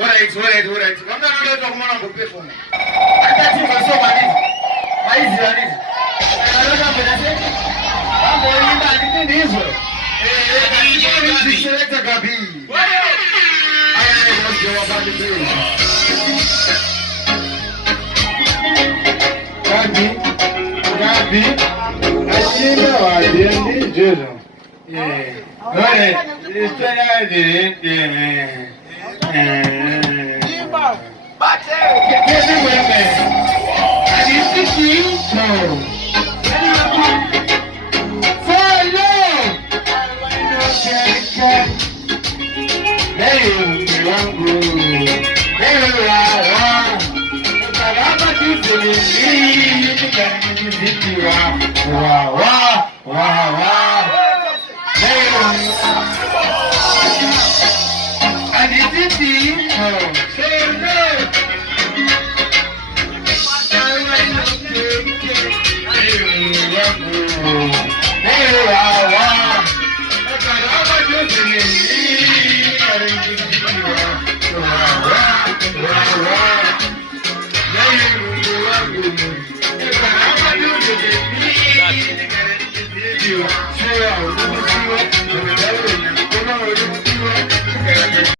Alright. Kama ndio ndio kumona kupe for me. Hata timu sio malizi. Maizi alizi. Anataka mbele. Mambo yinda ndi hizo. Seleta gabi. Aya ndio wabadi pia. Gabi. Ajinda wa ndi jezo. Alright. Istana ndi. Bate! Get in with me! I need to see you so. Follow! I know can. Hey, Wangu. Hey, Hwahwa. Karama kizini. Nikani kizini Hwahwa. Hey, I need to see you so. Hey, Hwahwa.